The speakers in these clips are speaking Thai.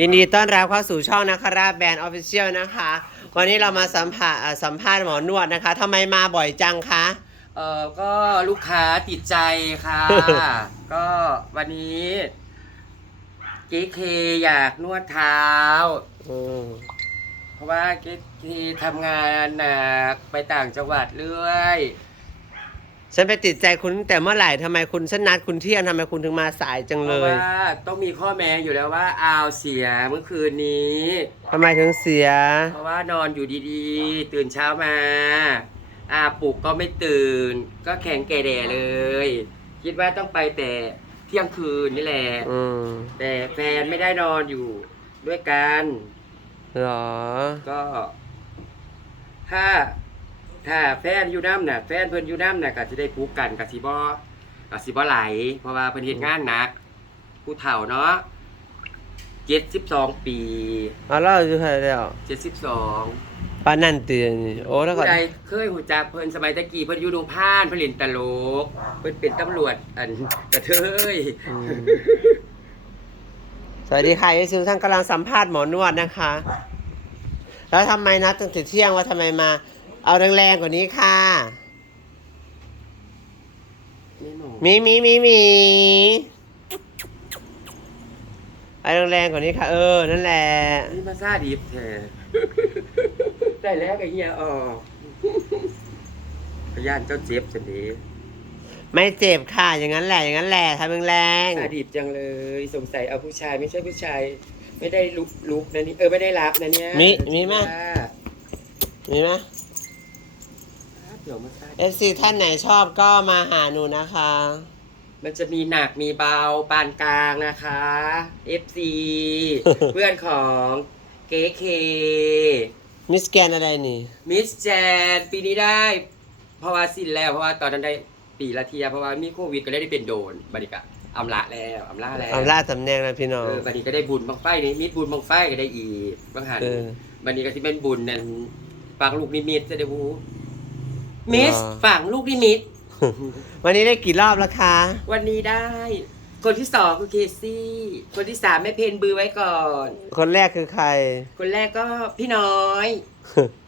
ยินดีต้อนรับเข้าสู่ช่องนะคะราแบรนด์ออฟฟิเชียลนะคะ วันนี้เรามาสัมภาษณ์อ่าสัมภาษณ์หมอนวดนะคะทำไมมาบ่อยจังคะ เออก็ลูกค้าติดใจค่ะ ก็วันนี้เก๊เคอยากนวดเท้าอืมเพราะว่าเก๊เคทำงานหนักไปต่างจังหวัดเรื่อย ฉันไปติดใจคุณตั้งแต่เมื่อไหร่ทำไมคุณฉันนัดคุณเที่ยงทำไมคุณถึงมาสายจังเพเลราะยว่าต้องมีข้อแม้อยู่แล้วว่าอาวเสียเมื่อคืนนี้ ทำไมถึงเสีย เพราะว่านอนอยู่ดีๆ ตื่นเช้ามาอาปลุกก็ไม่ตื่น ก็แข็งแก่แด่เลย คิดว่าต้องไปแต่เที่ยงคืนนี่แหละ อืมแต่แฟนไม่ได้นอนอยู่ด้วยกัน เหรอ ก็ ถ้า ถ้าแฟนอยู่น้ำน่ะแฟนเพิ่นอยู่น้ำน่ะก็จะได้ปลูกกันกับสิบ่กับสิบ่ไหลเพราะว่าเพิ่นเฮ็ดงานหนัก ผู้เฒ่าเนาะเจ็ดสิบสองปี เอาเล่าอยู่ใครแล้วเจ็ดสิบสองป้านั่นเตือนโอ้แล้วก็ผู้ใดเคยหูจักเพิ่นสมัยตะกี้เพิ่นอยู่ดูพานเพิ่นเล่นตลก เพิ่นเป็นตำรวจอันกระเทย อืมสวัสดีค่ะยูซูท่านกำลังสัมภาษณ์หมอนวดนะคะ แล้วทำไมนัดตั้งแต่เที่ยงว่าทำไมมา เอาแรงๆกว่านี้ค่ะไม่หมอมีมีมีมีเอาแรงๆกว่านี้ค่ะ เออ นั่นแหละ นี่มาซาดิบแท้ได้แล้วก็เฮียออกพยานเจ้าเจ็บสันดีไม่เจ็บค่ะ อย่างนั้นแหละ อย่างนั้นแหละทำแรงซาดิบจังเลย สงสัยเอาผู้ชายไม่ใช่ผู้ชาย ไม่ได้ลุกลุกนะนี่ เออ ไม่ได้รับนะเนี่ยๆมี มีไหมจ้ามีไหม เดี๋ยวมาซาดิบเอฟซีท่านไหนชอบก็มาหาหนูนะคะ มันจะมีหนักมีเบาปานกลางนะคะ FC เพื่อนของเก๋เค มิสแกนอะไรนี่ มิสแจนปีนี้ได้ เพราะว่าสิ้นแล้วเพราะว่าตอนนั้นได้ปีละเทียเพราะว่ามีโควิดก็เลยได้เป็นโดนบัดนิกะอำละแล้วอำลาแล้วเอาล่าตำแหน่งนะพี่น้องเออบัดนี้ก็ได้บุญบังไฟนี่มิดบุญบังไฟก็ได้อีกบางหันเออบัดนี้ก็ที่เป็นบุญนั่นฝังลูกนิมิตจะได้บู มิสอ๋อฝังลูกนิมิต วันนี้ได้กี่รอบแล้วคะ วันนี้ได้ คนที่สองคือเคซี่ คนที่สามแม่เพนบือไว้ก่อน คนแรกคือใคร คนแรกก็พี่น้อย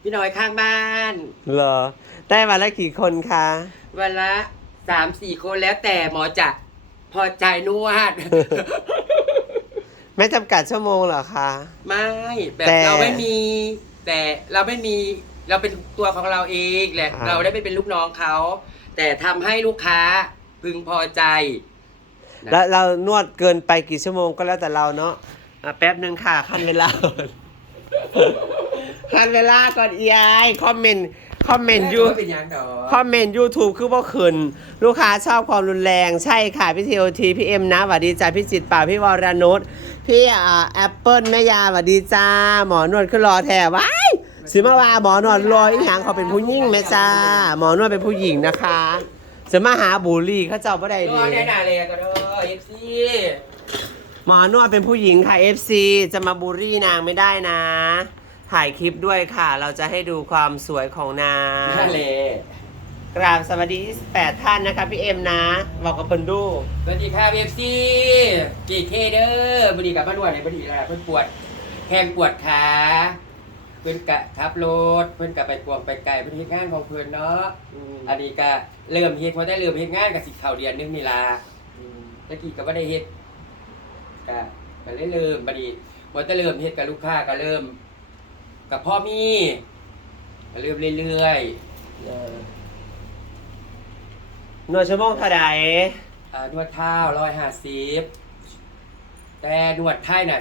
พี่น้อยข้างบ้านเหรอ ได้มาแล้วกี่คนคะ วันละสามสี่คนแล้วแต่หมอจะพอใจนวดไม่จำกัดชั่วโมงเหรอคะ ไม่ แบบแต่เราไม่มี แต่เราไม่มี เราเป็นตัวของเราเองแหละอ่า เราได้ไปเป็นลูกน้องเขา แต่ทำให้ลูกค้าพึงพอใจนะแล้วเรานวดเกินไปกี่ชั่วโมงก็แล้วแต่เราเนาะอะแป๊บหนึ่งค่ะขั้นเวลาขั้นเวลาก่อนเอียยคอมเมนต์คอมเมนต์ยูแม่ก็เป็นอย่างดอกคอมเมนต์ YouTube คือบ่ขึ้น ลูกค้าชอบความรุนแรงใช่ค่ะ พี่ทีโอทีพี่เอ็มนะหวัดดีจ้าพี่จิตรป่าพี่วรนุชพี่อ่าแอปเปิลแม่ยาหวัดดีจ้า หมอนวดคือรอแถว้าย สิมาว่าหมอนวดรออีหยังเขาเป็นผู้หญิงแม่จ้า หมอนวดเป็นผู้หญิงนะคะจะมาหาบูลลี่เขาเจ้าบ่ได้นดีวดได้นาเลยก็เด้อเอฟซีหมอนวดเป็นผู้หญิงค่ะ FC จะมาบูลลี่นางไม่ได้นะ ถ่ายคลิปด้วยค่ะ เราจะให้ดูความสวยของนางนั่นเลยกราบสวัสดี 28 ท่านนะคะพี่เอ็มนะ บอกกับเพิ่นดูสวัสดีค่ะเอฟซีกีเคเด้อบดีกับมานวดในบดีแหละเพิ่นปวดแข้งปวดขาเพิ่นกะขับรถเพิ่นกะไปกวงไปไกลเพิ่นเฮ็ดงานของเพิ่นเนาะอันนี้ก็เริ่มเฮ็ดพอได้เริ่มเฮ็ดงานกับสิเข้าเดือนหนึงนี่ล่ะตะกี้ก็บ่ได้เฮ็ดก็ก็เลยเริ่มบัดนี้พอได้เริ่มเฮ็ดกับลูกค้าก็เริ่มกับพ่อมีก็เริ่มเรื่อยเออหน่วยชั่วโมงเท่าใดๆอ่านวดเท้า150แต่นวดไทยน่ะ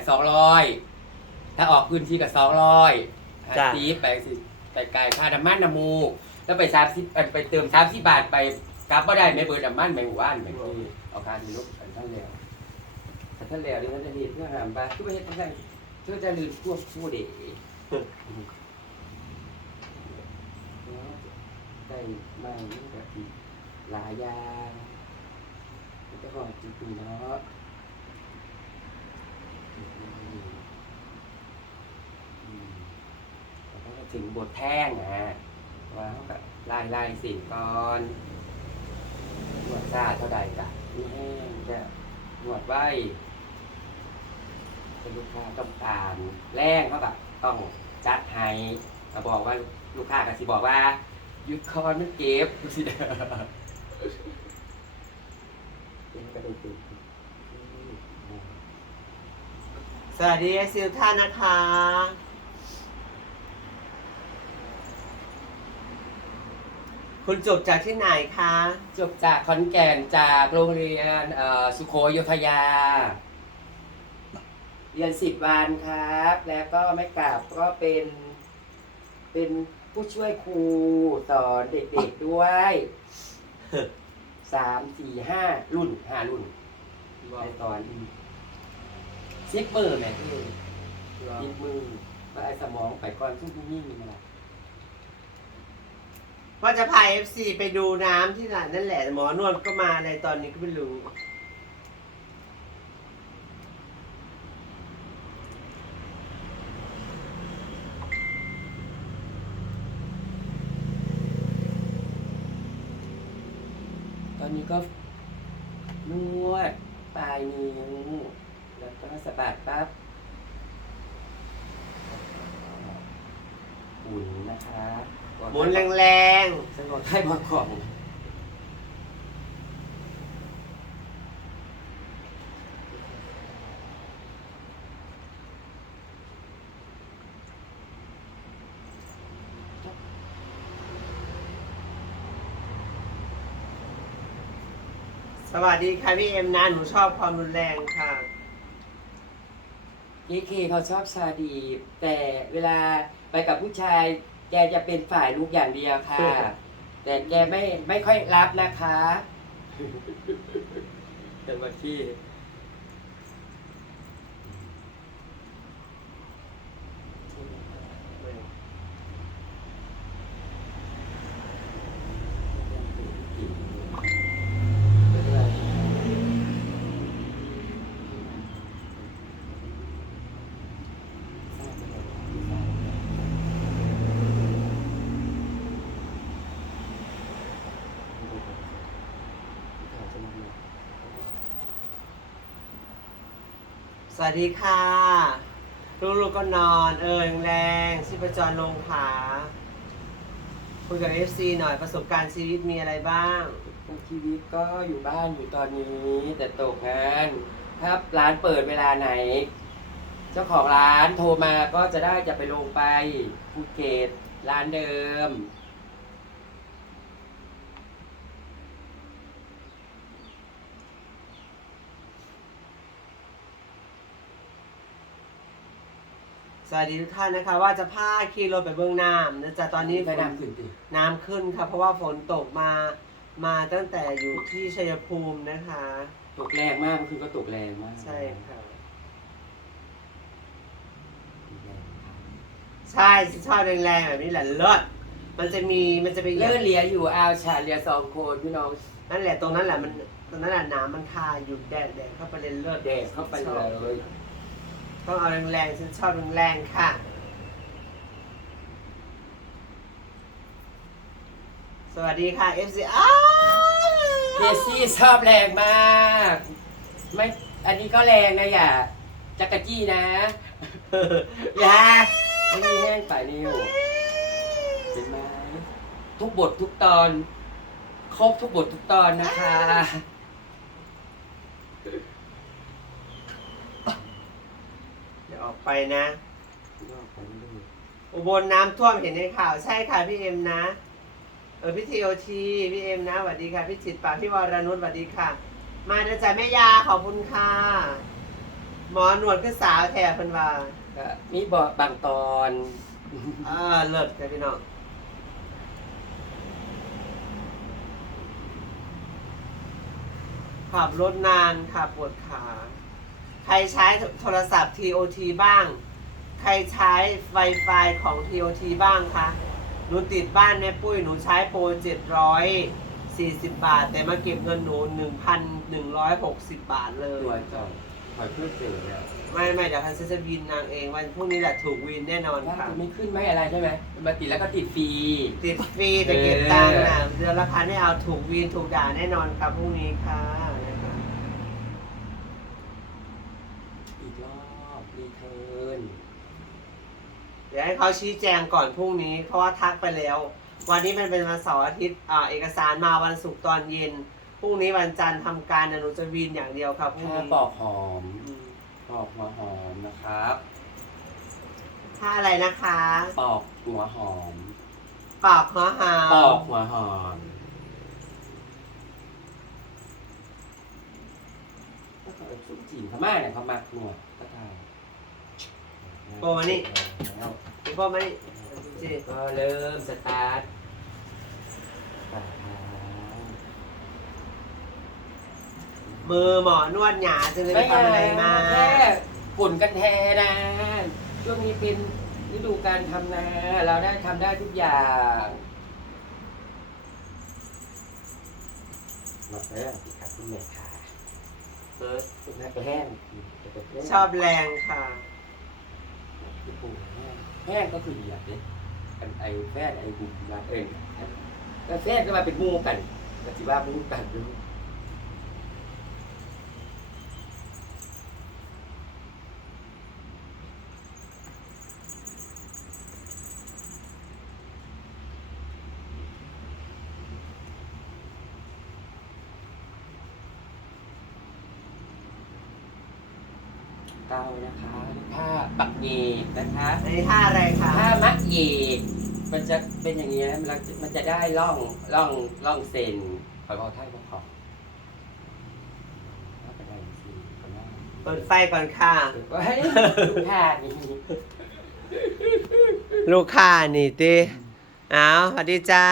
200ถ้าออกพื้นที่ก็200 จ้ะ50ไปสิไปไกลค่าน้ำมันน้ำมูก แล้วไป30อันไปเติม30บาทไปกลับบ่ได้ไม่เบิดน้ำมันแม่งหว่านแม่งที่เอาการมีลูกอันเท่าแล้วถ้าท่านแล้วนี่ท่านจะเห็นเพื่อหามปลาทุกประเทศทั้งนั้นเพื่อจะลืมพวกผู้เด็กได้มานี่แบบหลายอย่างมันจะก่อนจริงๆเนาะอืมอืมแล้วก็ ถึงบทแท่งนะว่าเขากับล่ไล่สิ่งก่อนนวดซาเท่าใดกะนี่แห้งจะหนวดไว้เป็นลูกค้าต้องการแรงเขาแบบต้องจัดให้ก็บอกว่าลูกค้าก็สิบอกว่าหยุดคอนมันเก็บสิเด้อเป็นกระดูกติสวัสดีซิลท่านนะคะ คุณจบจากที่ไหนคะ จบจากขอนแก่นจากโรงเรียนเอ่อสุโขโยธยา เรียนสิบวันครับ แล้วก็ไม่กลับก็เป็น เป็นผู้ช่วยครูสอนเด็กๆด้วยสามสี่ห้ารุ่นห้ารุ่นไปสอนซิปมือแม่พี่ซิปมือมาไอ้สมองไปก่อนซึ่งนิ่งๆนี่นะ ว่าจะพาเอฟซีไปดูน้ำที่ไหนนั่นแหละหมอนวดก็มาในตอนนี้ก็ไม่รู้ ตอนนี้ก็นวดปลายนิ้วแล้วก็สะบัดปั๊บอุ่ นนะคะหมุนแรงฉันบอกให้บอลของๆสวัสดีค่ะพี่เอ็มนะหนูชอบความรุนแรงค่ะเยเคเขาชอบซาดีฟแต่เวลาไปกับผู้ชาย แกจะเป็นฝ่ายลูกอย่างเดียวค่ะ แต่แกไม่ไม่ค่อยรับนะคะแต่บาง สวัสดีค่ะ ลูกๆก็นอนเอิงแรงชิพจรลงผาคุยกับเอฟซีหน่อยประสบการณ์ชีวิตมีอะไรบ้าง ชีวิตก็อยู่บ้านอยู่ตอนนี้แต่ตกงานครับร้านเปิดเวลาไหน เจ้าของร้านโทรมาก็จะได้จะไปลงไปภูเก็ตร้านเดิม สวัสดีทุกท่านนะคะ ว่าจะพาขี่รถไปเบื้องน้ำนะจ๊ะตอนนี้ไปฝนน้ำขึ้นติน้ำขึ้นค่ะ เพราะว่าฝนตกมามาตั้งแต่อยู่ที่ชัยภูมินะคะ ตกแรงมากเมื่อคืนก็ตกแรงมากใช่ค่ะ ใช่ชอบแรงๆแบบนี้แหละเลิศมันจะมีมันจะไปเลื่อนเลียอยู่อาวชาเลียสองคนพี่น้องนั่นแหละตรงนั้นแหละมันตรงนั้นแหละน้ำมันคาอยู่แดดแดดเข้าไปเลยเลิศแดกเข้าไปเลย ต้องเอาแรงๆ ฉันชอบแรงๆ ค่ะ สวัสดีค่ะ FC อ้าวเคซี่ชอบแรงมาก ไม่ อันนี้ก็แรงนะอย่าจักรจี้นะ อย่าอันนี้แห้งไปนิวเห็นไหมทุกบททุกตอน ครบทุกบททุกตอนนะคะ เดี๋ยวออก ไปนะ อุบลน้ำท่วมเห็นในข่าวใช่ค่ะพี่เอ็มนะ เออพี่ทีโอทีพี่เอ็มนะสวัสดีค่ะ พี่จิตรป่าพี่วรนุชสวัสดีค่ะ มาเดอจ่าแม่ยาขอบคุณค่ะ หมอหนวดคือสาวแถบเพิ่นว่าก็มีบอกบางตอนเออเลิศค่ะพี่น้องขับรถนานค่ะปวดขา ใครใช้โทรศัพท์ TOT บ้าง ใครใช้ Wi-Fi ของ TOT บ้างคะ หนูติดบ้านแม่ปุ้ย หนูใช้โปร 740 บาท แต่มาเก็บเงินหนู 1,160 บาทเลย ตัวจอยคอยเพื่อเจอแล้วไม่ไม่เดี๋ยวคันจะวินนางเอง วันพรุ่งนี้แหละถูกวินแน่นอนว่าค่ะจะไม่ขึ้นไม่อะไรใช่ไหมมาติดแล้วก็ติดฟรี ติดฟรีแต่เก็บตังค์นะเดือนละพันให้เอาถูกวีนถูกด่าแน่นอนครับพรุ่งนี้ค่ะนะคะ อีกรอบนี่ ดี๋ยวให้เขาชี้แจงก่อนพรุ่งนี้ เพราะว่าทักไปแล้ว วันนี้มันเป็นวันเสาร์อาทิตย์อ่าเอกสารมาวันศุกร์ตอนเย็นพรุ่งนี้วันจันทร์ทำการเดี๋ยวหนูจะวีนอย่างเดียวครับพรุ่งถ้านี้ปอกหอมอืมปอกหัวหอมนะครับถ้าอะไรนะคะปอกหัวหอมปอกหัวหาปอกหัวหอมก็คือสุจีนพม่าเนี่ยเขามักหนวดก็ทายโอ้มานี่ แล้วพี่พ่อไม่จีก็เริ่มสตาร์ทมือหมอนวดหยาจึงเลยไม่ไปทำอะไรมาแค่ฝุ่นกันแทนะช่วงนี้เป็นฤดูการทำนาเราได้ทำได้ทุกอย่างมาเริ่มติดกับคุณแม่ค่ะเออคุณแม่ไปแห้งชอบแรงค่ะ แห้งก็คือเหยียบเลยกันไอ้แฟนไอ้บุ๋มาเองแต่แฟนก็มาเป็นมูกันก็สิว่ามูกันด้วยต้านะคะผ้า ปักเอกนะคะอันนี้ท่าอะไรคะผ้ามัดเอกมันจะเป็นอย่างนี้นะมันจะมันจะได้ร่องร่องร่องเซนขอบอกท่านก็ขอไม่เป็นไรสิคนหน้าเปิดไฟก่อนค่ะ เฮ้ยดูท่านี่ลูกค้านี่ติเอาสวัสดีจ้า